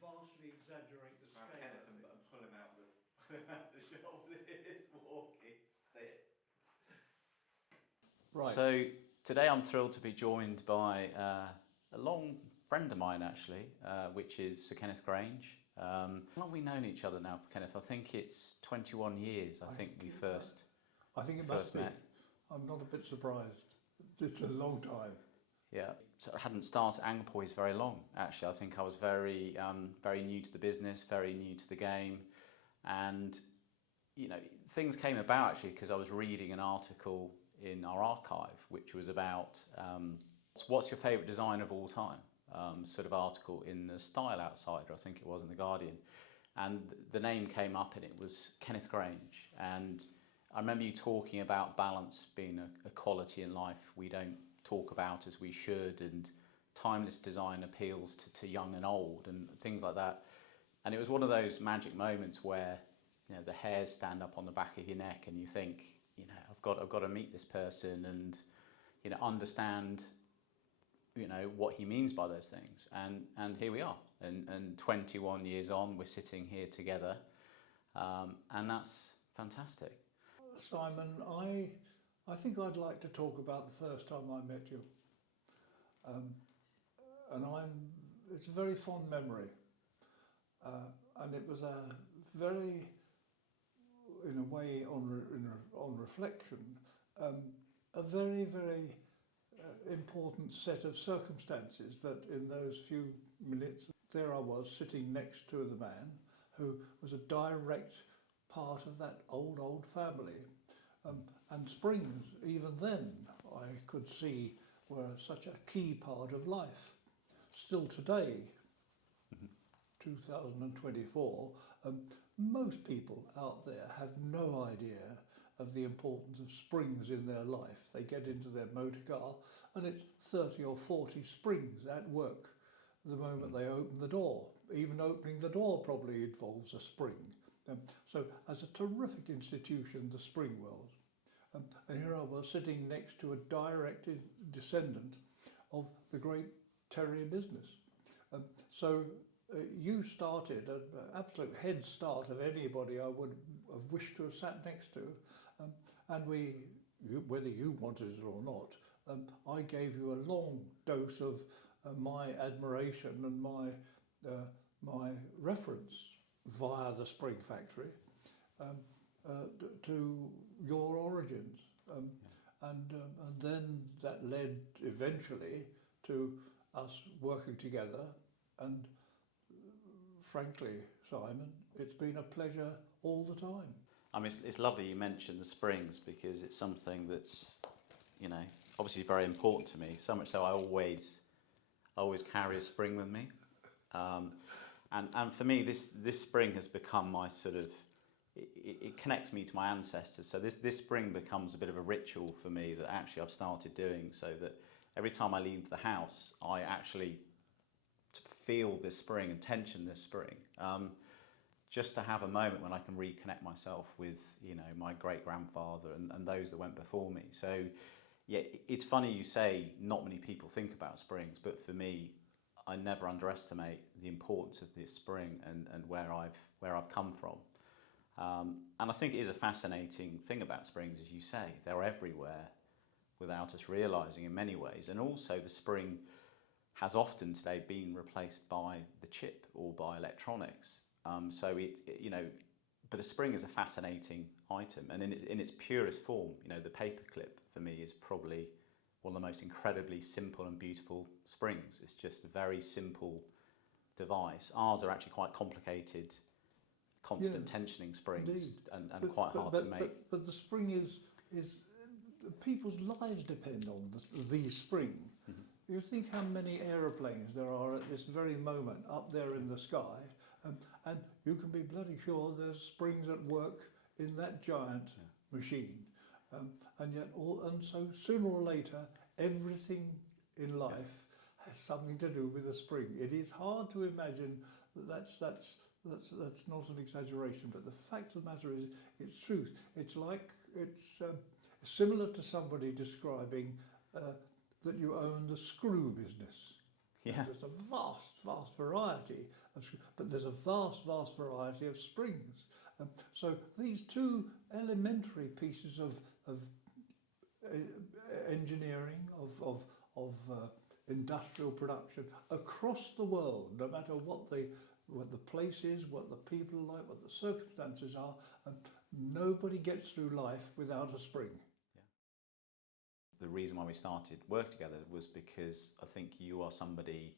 vastly exaggerate the scale. Kenneth and pull him out the shop with his walking stick. Right. So today I'm thrilled to be joined by a long friend of mine actually, which is Sir Kenneth Grange. How long have we known each other now, Kenneth? I think it's 21 years. I think we first it must be. met. I'm not a bit surprised. It's a long time. Yeah, so I hadn't started Anglepoise very long actually. I think I was very new to the business, very new to the game, and you know, things came about actually because I was reading an article in our archive which was about what's your favourite design of all time, sort of article in the Style Outsider, I think it was, in the Guardian, and the name came up and it was Kenneth Grange. And I remember you talking about balance being a quality in life we don't talk about as we should, and timeless design appeals to young and old and things like that. And it was one of those magic moments where, you know, the hairs stand up on the back of your neck and you think, you know, I've got to meet this person and, you know, understand, you know, what he means by those things. And here we are, and 21 years on, we're sitting here together, and that's fantastic. Simon, I think I'd like to talk about the first time I met you. It's a very fond memory. And it was a very, in a way, on reflection, a very, very important set of circumstances that in those few minutes, there I was sitting next to the man who was a direct part of that old family. And springs, even then, I could see were such a key part of life. Still today, 2024, most people out there have no idea of the importance of springs in their life. They get into their motor car and it's 30 or 40 springs at work the moment they open the door. Even opening the door probably involves a spring. So as a terrific institution, the spring world. And here I was sitting next to a direct descendant of the great terrier business. You started an absolute head start of anybody I would have wished to have sat next to, and whether you wanted it or not, I gave you a long dose of my admiration and my reference via the Spring Factory to your origins, and then that led eventually to us working together. And frankly, Simon, it's been a pleasure all the time. I mean, it's lovely you mentioned the springs because it's something that's, you know, obviously very important to me. So much so I always carry a spring with me. And for me, this spring has become my sort of, it connects me to my ancestors. So this spring becomes a bit of a ritual for me that actually I've started doing, so that every time I leave the house, I actually feel this spring and tension this spring. Just to have a moment when I can reconnect myself with, you know, my great-grandfather and those that went before me. So yeah, it's funny you say not many people think about springs, but for me, I never underestimate the importance of this spring and where I've come from. And I think it is a fascinating thing about springs, as you say. They're everywhere without us realising in many ways. And also the spring has often today been replaced by the chip or by electronics. So you know, but a spring is a fascinating item, and in its purest form, you know, the paperclip for me is probably one of the most incredibly simple and beautiful springs. It's just a very simple device. Ours are actually quite complicated, constant tensioning springs, and quite hard to make. But the spring is people's lives depend on the spring. Mm-hmm. You think how many aeroplanes there are at this very moment up there in the sky, and you can be bloody sure there's springs at work in that giant machine. And yet, so sooner or later, everything in life has something to do with a spring. It is hard to imagine that's not an exaggeration, but the fact of the matter is, it's truth. It's like similar to somebody describing that you own the screw business. Yeah. There's a vast variety but there's a vast variety of springs. So these two elementary pieces of engineering, of industrial production across the world, no matter what the place is, what the people are like, what the circumstances are, nobody gets through life without a spring. The reason why we started work together was because I think you are somebody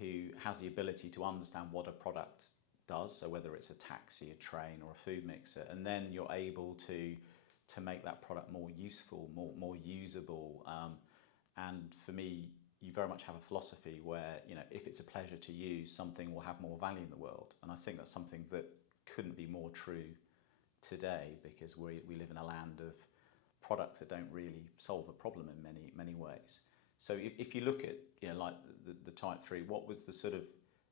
who has the ability to understand what a product does, so whether it's a taxi, a train or a food mixer, and then you're able to make that product more useful, more usable. And for me, you very much have a philosophy where, you know, if it's a pleasure to use, something will have more value in the world. And I think that's something that couldn't be more true today, because we live in a land of products that don't really solve a problem in many ways. So if you look at, you know, like the Type 3, what was the sort of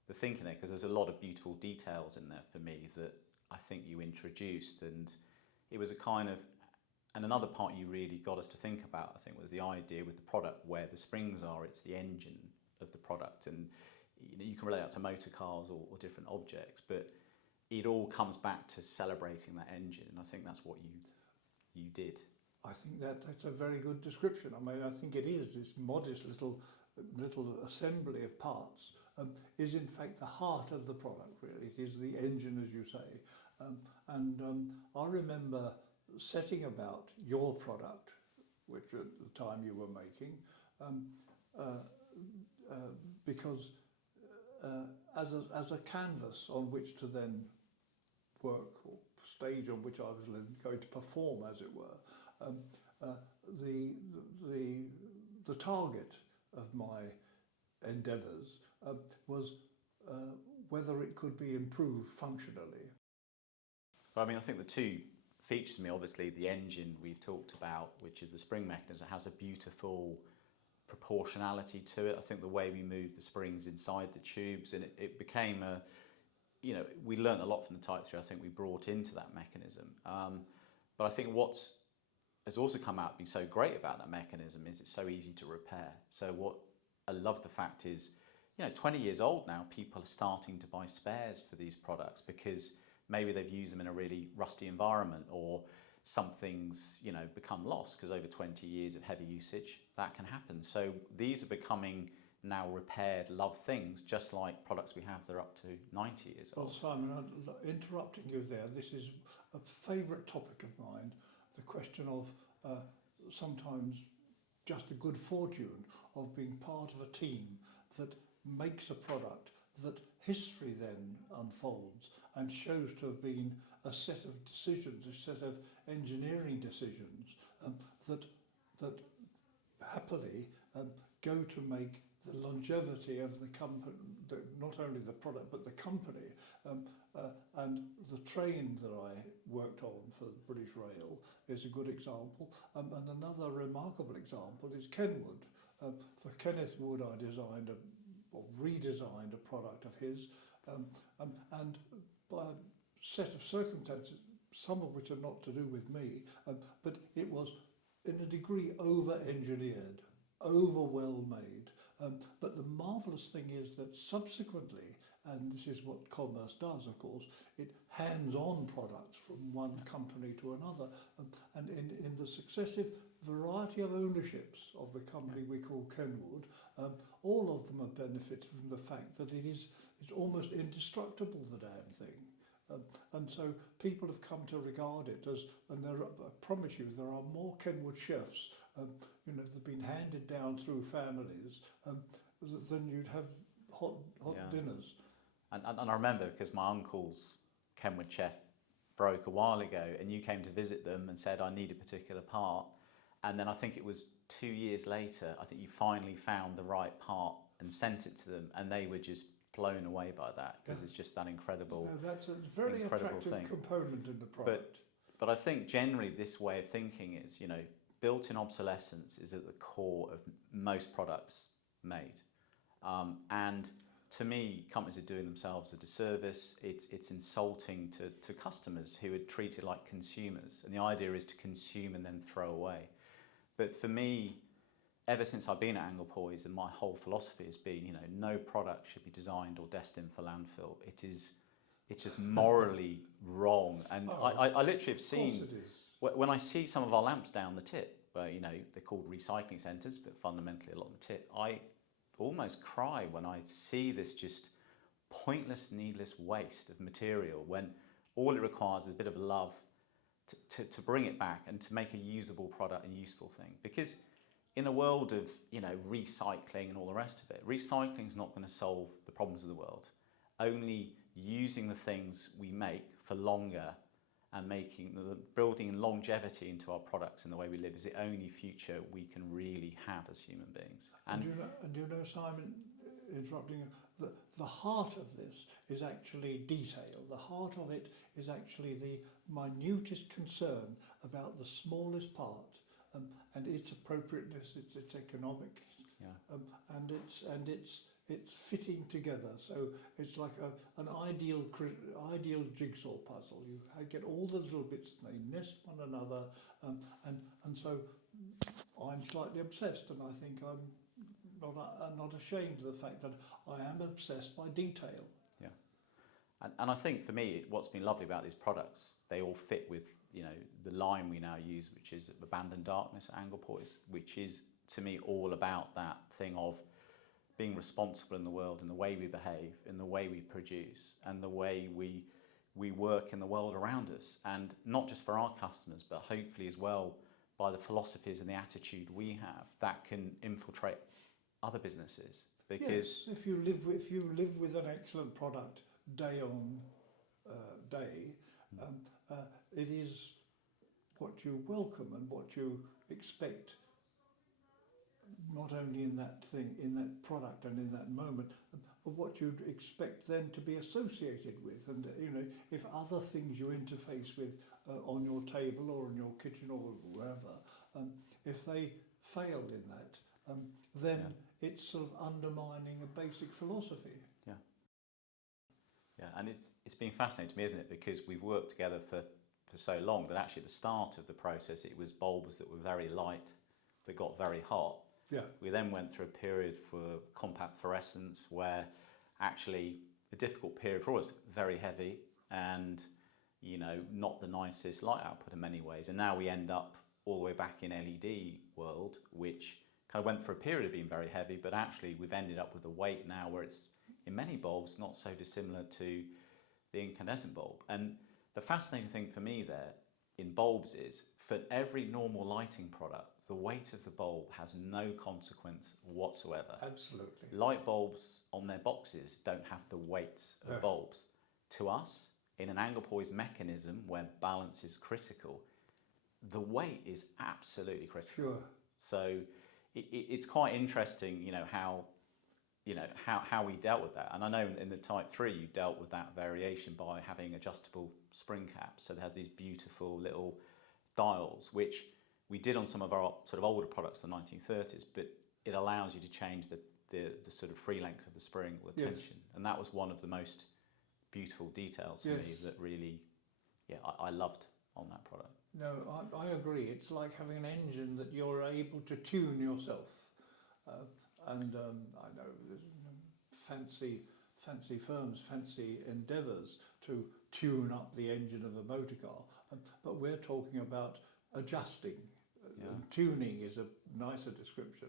the thinking there? Because there's a lot of beautiful details in there for me that I think you introduced, and it was a kind of, and another part you really got us to think about, I think, was the idea with the product where the springs are, it's the engine of the product. And you know, you can relate that to motor cars or different objects, but it all comes back to celebrating that engine, and I think that's what you did. I think that's a very good description. I mean, I think it is. This modest little assembly of parts is in fact the heart of the product, really. It is the engine, as you say. I remember setting about your product, which at the time you were making, because as a canvas on which to then work, or stage on which I was going to perform, as it were. The target of my endeavours was whether it could be improved functionally. But I mean, I think the two features to me, obviously the engine we've talked about, which is the spring mechanism, has a beautiful proportionality to it. I think the way we moved the springs inside the tubes, and it became a, you know, we learnt a lot from the Type 3, I think we brought into that mechanism. But I think what's has also come out being so great about that mechanism is it's so easy to repair. So what I love the fact is, you know, 20 years old now, people are starting to buy spares for these products because maybe they've used them in a really rusty environment, or something's, you know, become lost because over 20 years of heavy usage, that can happen. So these are becoming now repaired, loved things, just like products we have that are up to 90 years old. Well, Simon, interrupting you there, this is a favourite topic of mine, the question of sometimes just the good fortune of being part of a team that makes a product that history then unfolds and shows to have been a set of decisions, a set of engineering decisions that happily go to make the longevity of the company, not only the product but the company. And the train that I worked on for British Rail is a good example. And another remarkable example is Kenwood. For Kenneth Wood, I designed or redesigned a product of his, and by a set of circumstances, some of which are not to do with me, but it was in a degree over-engineered, over-well made. But the marvellous thing is that subsequently, and this is what commerce does, of course, it hands on products from one company to another, and in the successive variety of ownerships of the company we call Kenwood, all of them have benefited from the fact that it's almost indestructible, the damn thing. And so people have come to regard it as, and I promise you, there are more Kenwood chefs, you know, that have been handed down through families than you'd have hot dinners. And I remember, because my uncle's Kenwood chef broke a while ago, and you came to visit them and said, I need a particular part. And then I think it was 2 years later, I think you finally found the right part and sent it to them, and they were just blown away by that, because it's just that incredible. No, that's a very attractive component in the product. But I think generally this way of thinking is, you know, built-in obsolescence is at the core of most products made. And to me, companies are doing themselves a disservice. It's insulting to customers who are treated like consumers. And the idea is to consume and then throw away. But for me, ever since I've been at Anglepoise, and my whole philosophy has been, you know, no product should be designed or destined for landfill. It's just morally wrong. And I literally have seen, when I see some of our lamps down the tip, where, you know, they're called recycling centres, but fundamentally along the tip, I almost cry when I see this just pointless, needless waste of material, when all it requires is a bit of love to bring it back and to make a usable product and useful thing. Because in a world of, you know, recycling and all the rest of it, recycling is not going to solve the problems of the world. Only using the things we make for longer and building longevity into our products and the way we live is the only future we can really have as human beings. And do you know, Simon, interrupting you, the heart of this is actually detail. The heart of it is actually the minutest concern about the smallest part, and its appropriateness, its economic, and it's fitting together. So it's like an ideal jigsaw puzzle. You get all the little bits and they nest one another, and so I'm slightly obsessed, and I think I'm not ashamed of the fact that I am obsessed by detail. Yeah, and I think for me, what's been lovely about these products, they all fit with, you know, the line we now use, which is Abandoned Darkness at Anglepoise, which is to me all about that thing of being responsible in the world, in the way we behave, in the way we produce, and the way we work in the world around us, and not just for our customers, but hopefully as well by the philosophies and the attitude we have that can infiltrate other businesses. Because yes, if you live with an excellent product day on day, it is what you welcome and what you expect, not only in that thing, in that product and in that moment, but what you'd expect then to be associated with. And you know, if other things you interface with on your table or in your kitchen or wherever, if they fail in that, then it's sort of undermining a basic philosophy. Yeah, and it's been fascinating to me, isn't it? Because we've worked together for so long that actually at the start of the process, it was bulbs that were very light that got very hot. Yeah. We then went through a period for compact fluorescence where actually a difficult period for us, very heavy and, you know, not the nicest light output in many ways. And now we end up all the way back in LED world, which kind of went for a period of being very heavy, but actually we've ended up with a weight now where it's, in many bulbs, not so dissimilar to the incandescent bulb. And the fascinating thing for me there in bulbs is, for every normal lighting product, the weight of the bulb has no consequence whatsoever. Absolutely. Light bulbs on their boxes don't have the weights of bulbs. To us, in an Anglepoise mechanism where balance is critical, the weight is absolutely critical. Sure. So it's quite interesting, you know, how we dealt with that. And I know in the Type 3 you dealt with that variation by having adjustable spring caps. So they had these beautiful little dials, which we did on some of our sort of older products in the 1930s, but it allows you to change the sort of free length of the spring or the tension. And that was one of the most beautiful details for me that really, I loved on that product. No, I agree. It's like having an engine that you're able to tune yourself. I know there's fancy firms, fancy endeavours to tune up the engine of a motor car, but we're talking about adjusting. Tuning is a nicer description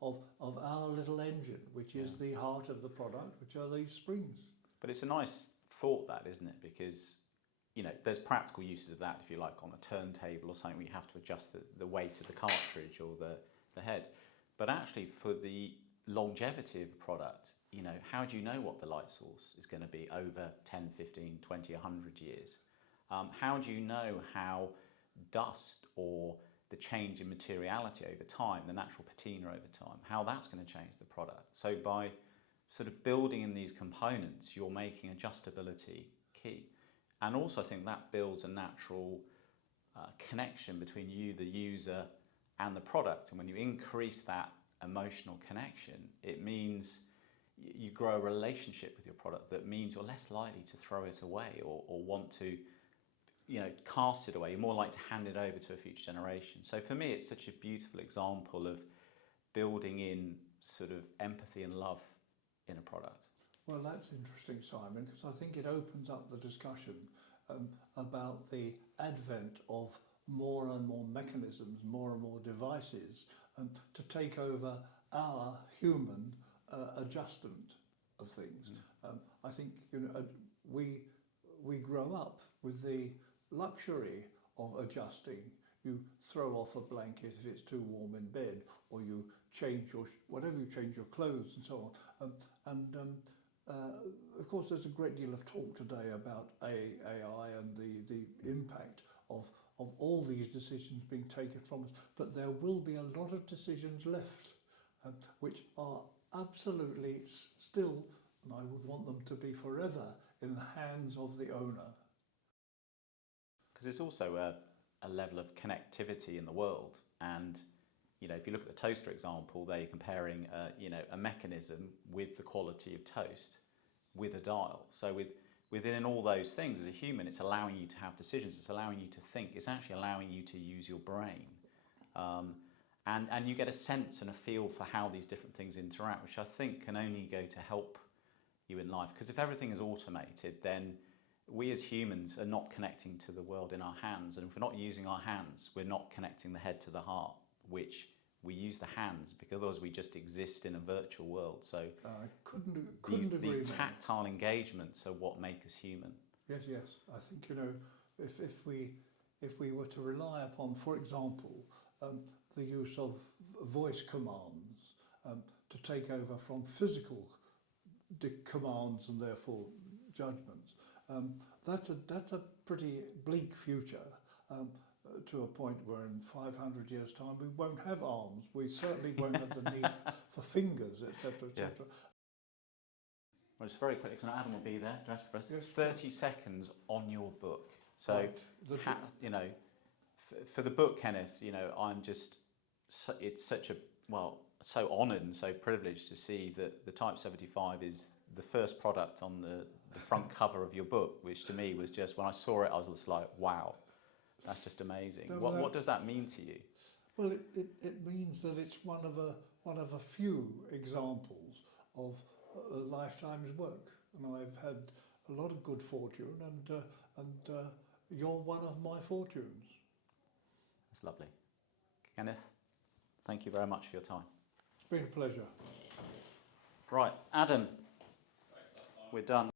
of our little engine, which is the heart of the product, which are these springs. But it's a nice thought, that, isn't it? Because, you know, there's practical uses of that, if you like, on a turntable or something where you have to adjust the weight of the cartridge or the head. But actually, for the longevity of a product, you know, how do you know what the light source is going to be over 10, 15, 20, 100 years? How do you know how dust or the change in materiality over time, the natural patina over time, how that's going to change the product? So by sort of building in these components, you're making adjustability key. And also I think that builds a natural connection between you, the user, and the product. And when you increase that emotional connection, it means you grow a relationship with your product that means you're less likely to throw it away or want to, you know, cast it away. You're more likely to hand it over to a future generation. So for me, it's such a beautiful example of building in sort of empathy and love in a product. Well, that's interesting, Simon, because I think it opens up the discussion about the advent of more and more mechanisms, more and more devices to take over our human adjustment of things. I think we grow up with the luxury of adjusting. You throw off a blanket if it's too warm in bed, or you change your clothes and so on. Of course, there's a great deal of talk today about AI and the impact of all these decisions being taken from us. But there will be a lot of decisions left, which are absolutely still, and I would want them to be forever, in the hands of the owner. Because it's also a level of connectivity in the world, and if you look at the toaster example, they're comparing a mechanism with the quality of toast with a dial. So within all those things, as a human, it's allowing you to have decisions, it's allowing you to think, it's actually allowing you to use your brain, and you get a sense and a feel for how these different things interact, which I think can only go to help you in life. Because if everything is automated, then we as humans are not connecting to the world in our hands, and if we're not using our hands, we're not connecting the head to the heart, which we use the hands because otherwise we just exist in a virtual world. So I couldn't agree these more. tactile engagements are what make us human. Yes. I think if we were to rely upon, for example, the use of voice commands to take over from physical commands and therefore judgments, that's a pretty bleak future. To a point where in 500 years' time we won't have arms, we certainly won't have the need for fingers, etc., etc. Yeah. Well, just very quickly, because Adam will be there dressed for us. Yes. 30 seconds on your book. So, Right. for the book, Kenneth, I'm just, it's so honoured and so privileged to see that the Type 75 is the first product on the front cover of your book, which to me was just, when I saw it, I was just like, wow. That's just amazing. No, what does that mean to you? Well, it means that it's one of a few examples of a lifetime's work, and I've had a lot of good fortune, and you're one of my fortunes. That's lovely. Kenneth, thank you very much for your time. It's been a pleasure. Right, Adam, we're done.